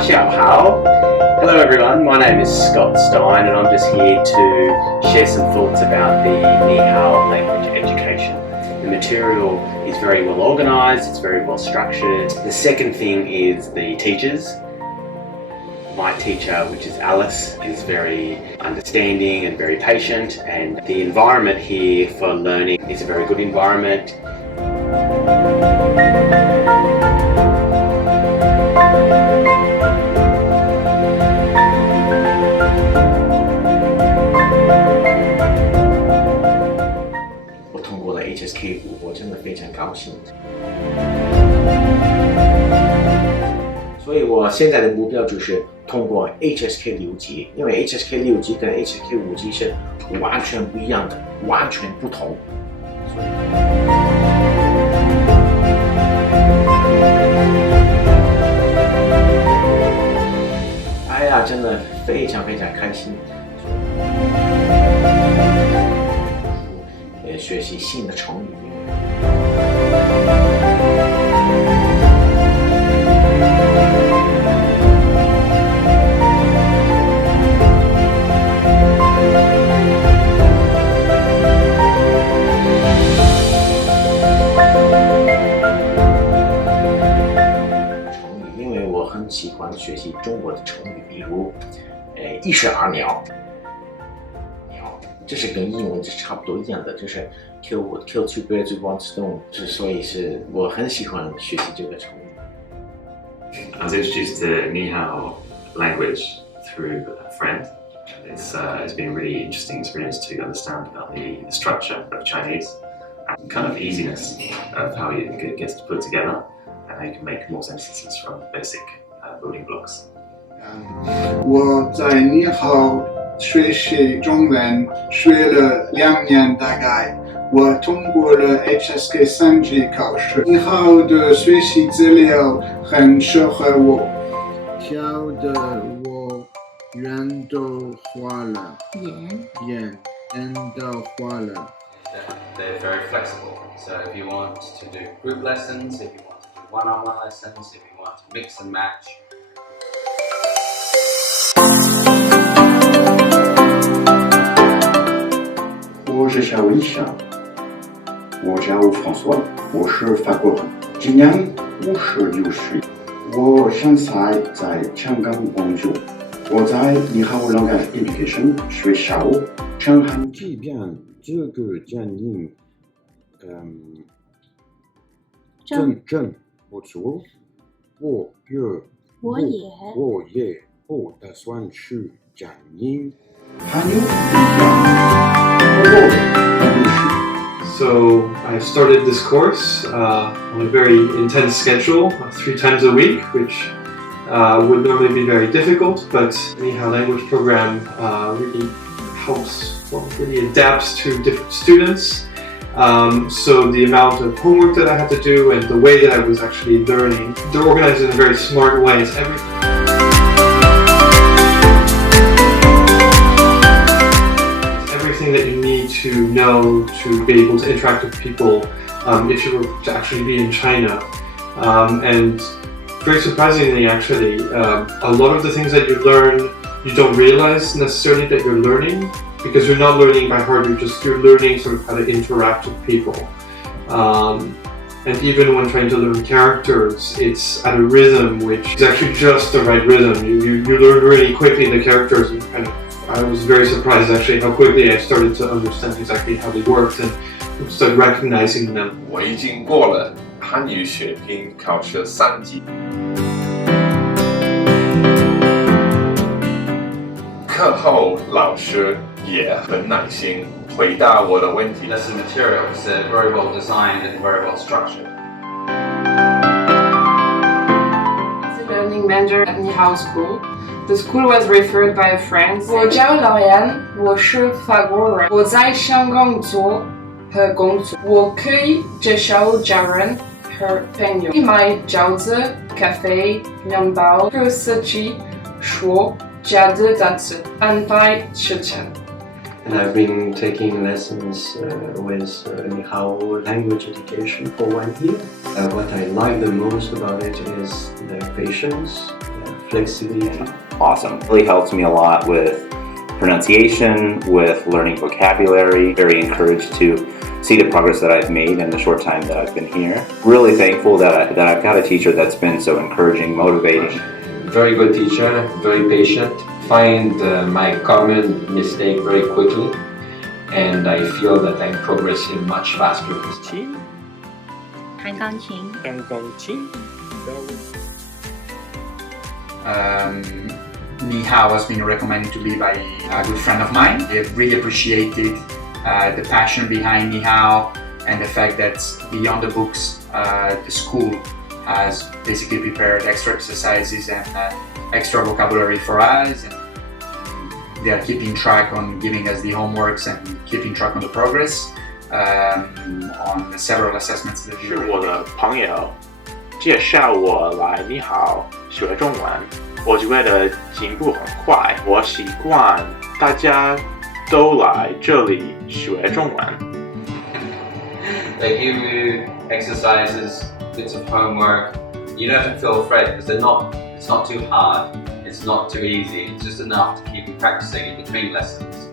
Xiao. Hello everyone, my name is Scott Stein and I'm just here to share some thoughts about the NIHAO language education. The material is very well organised, it's very well structured. The second thing is the teachers. My teacher, which is Alice, is very understanding and very patient, and the environment here for learning is a very good environment. HSK 5，我真的非常高兴。所以我现在的目标就是通过 HSK 6级，因为 HSK 6级跟 HSK 5级是完全不一样的，完全不同。哎呀，真的非常非常开心。学习新的成语。成语，因为我很喜欢学习中国的成语，比如一石二鸟。这是跟英文是差不多一样的，就是 kill two birds with one stone， 所以是我很喜欢学习这个成语。I was introduced to NIHAO language through a friend. It's been a really interesting experience to understand about the structure of Chinese and kind of easiness of how it gets put together and how you can make more sentences from basic building blocks. 我在NIHAO学习中文学了2年大概，我通过了 HSK 3级考试。NIHAO的学习资料很适合我，挑的我圆都画了，圆都画了。They're very flexible, so if you want to do group lessons, if you want to do one-on-one lessons, if you want to mix and match. 我是小李翔，我叫François，我是法国人，今年56岁。我现在在香港工作，我在NIHAO Language Education学校上海。即便这个建议，真不错，我也不打算去讲英。So I started this course on a very intense schedule, 3 times a week, which would normally be very difficult, but the NIHAO language program really helps, really adapts to different students. So the amount of homework that I had to do and the way that I was actually learning, they're organized in a very smart way. It's everything that you need to know to be able to interact with people if you were to actually be in China. And very surprisingly, actually, a lot of the things that you learn, you don't realize necessarily that you're learning because you're not learning by heart, you're learning sort of how to interact with people. And even when trying to learn characters, it's at a rhythm which is actually just the right rhythm. You learn really quickly the characters and kind of I was very surprised actually how quickly I started to understand exactly how they worked and started recognizing them. 我已经过了汉语水平考试3级。课后老师也很耐心回答我的问题。 Lesson material is very well designed and very well structured. Learning Mandarin at NIHAO School. The school was referred by a friend. 我叫老杨，我是法国人，我在香港做和工作。我可以介绍家人和朋友买饺子、咖啡、面包和司机说家的单词，安排时间。 And I've been taking lessons with NIHAO language education for 1 year. What I like the most about it is their patience, their flexibility. Awesome. Really helps me a lot with pronunciation, with learning vocabulary. Very encouraged to see the progress that I've made in the short time that I've been here. Really thankful that I've got a teacher that's been so encouraging, motivating. Very good teacher, very patient. Find my common mistake very quickly, and I feel that I'm progressing much faster. 弹钢琴。弹钢琴。NIHAO has been recommended to me by a good friend of mine. I really appreciated the passion behind NIHAO and the fact that beyond the books, the school has basically prepared extra exercises and extra vocabulary for us. And they are keeping track on giving us the homeworks and keeping track on the progress on several assessments that we 是我的朋友介绍我来NIHAO学中文，我觉得进步很快。我习惯大家都来这里学中文。They give you exercises, bits of homework. You don't have to feel afraid because it's not too hard, it's not too easy, it's just enough to keep you practicing in between lessons.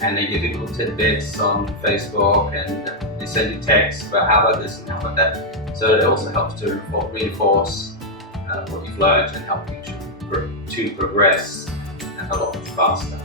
And they give you little tidbits on Facebook and they send you texts about how about this and how about that. So it also helps to reinforce what you've learned and help you to progress a lot faster.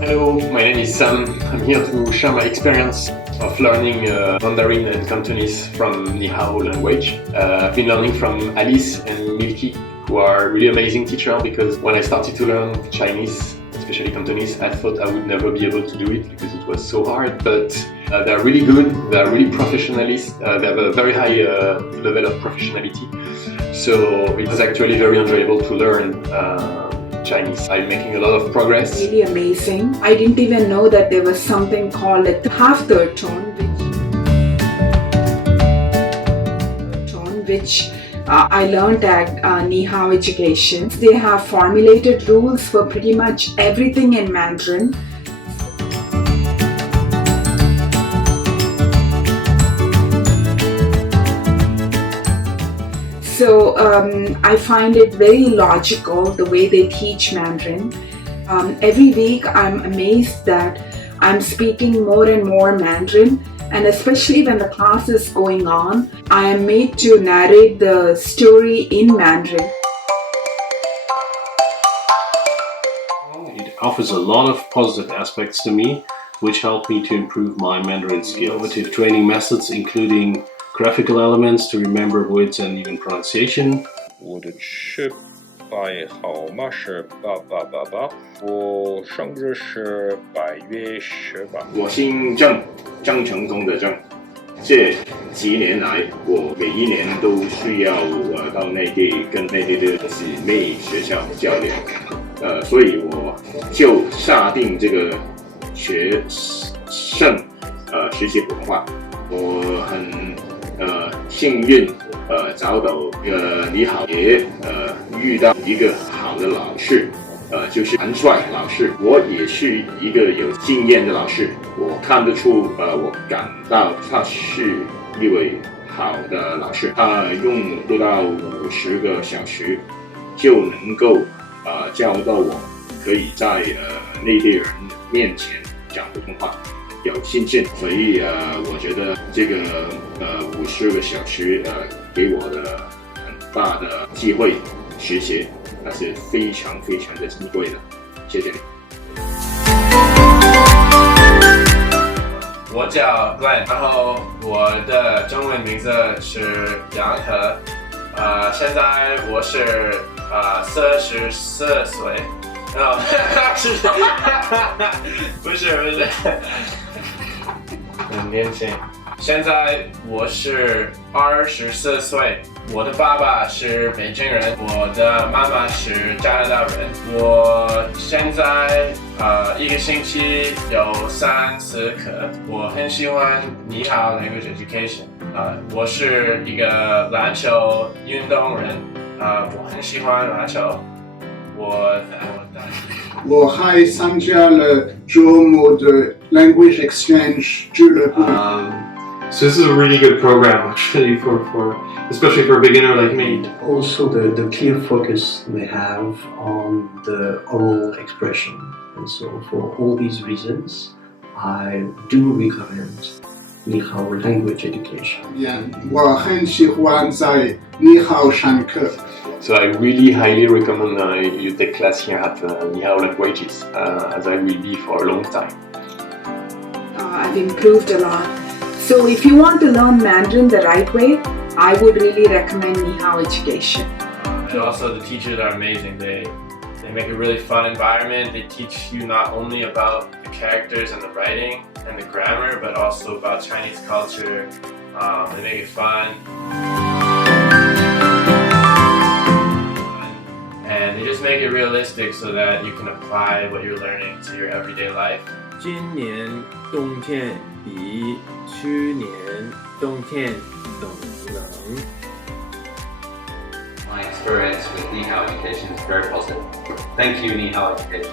Hello, my name is Sam. I'm here to share my experience of learning Mandarin and Cantonese from NIHAO language. I've been learning from Alice and Milky, who are really amazing teachers, because when I started to learn Chinese, especially Cantonese, I thought I would never be able to do it because it was so hard, but they're really good, they're really professionalists, they have a very high level of professionality, so it was actually very enjoyable to learn Chinese. I'm making a lot of progress. Really amazing. I didn't even know that there was something called a half-third tone, which I learned at NIHAO Education. They have formulated rules for pretty much everything in Mandarin. So I find it very logical the way they teach Mandarin. Every week I'm amazed that I'm speaking more and more Mandarin, and especially when the class is going on, I am made to narrate the story in Mandarin. It offers a lot of positive aspects to me, which help me to improve my Mandarin skill. Innovative training methods including graphical elements to remember words and even pronunciation. 我的车牌号码是888，我生日是8月18。我姓郑，郑成功的郑。这几年来，我每一年都需要到内地跟内地的姊妹学校交流，所以我就下定这个学习普通话。我很幸运找到NIHAO，也遇到一个好的老师，就是韩帅老师。我也是一个有经验的老师，我看得出我感到他是一位好的老师。他用不到50个小时就能够教到我可以在内地人面前讲普通话。有信心，所以我觉得这个50个小时给我的很大的机会学习，那是非常非常的珍贵的。谢谢你。我叫 Glenn， 然后我的中文名字是杨和，现在我是44岁，不是。很年轻，现在我是24岁，我的爸爸是北京人，我的妈妈是加拿大人。我现在一个星期有3次课，我很喜欢NIHAO Language Education。我是一个篮球运动人，我很喜欢篮球。我还参加了周末的 language exchange 俱乐部。So this is a really good program actually for especially for a beginner like me. Also the clear focus they have on the oral expression. And so for all these reasons, I do recommend NIHAO language education. 我很喜欢在NIHAO上课。So I really highly recommend you take class here at NIHAO Languages, as I will be for a long time. I've improved a lot. So if you want to learn Mandarin the right way, I would really recommend NIHAO education. And also the teachers are amazing. They make a really fun environment. They teach you not only about the characters and the writing and the grammar, but also about Chinese culture. They make it fun. And they just make it realistic so that you can apply what you're learning to your everyday life. 今年冬天比去年冬天冷。My experience with NIHAO education is very positive. Thank you, NIHAO education.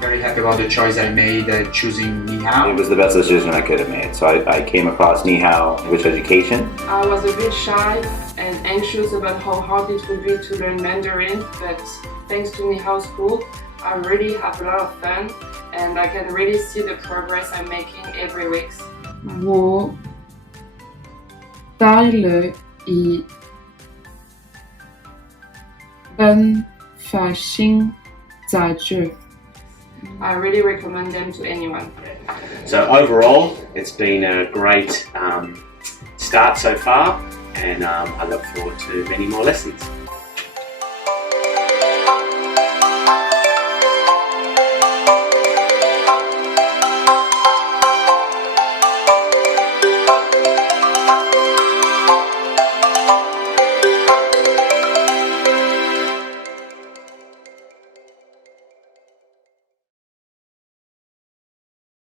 Very happy about the choice I made choosing NIHAO. It was the best decision I could have made. So I came across NIHAO Language Education. I was a bit shy and anxious about how hard it would be to learn Mandarin, but thanks to NIHAO School, I really have a lot of fun and I can really see the progress I'm making every week. 我带了一本发行杂志。I really recommend them to anyone. So overall, it's been a great start so far, and I look forward to many more lessons.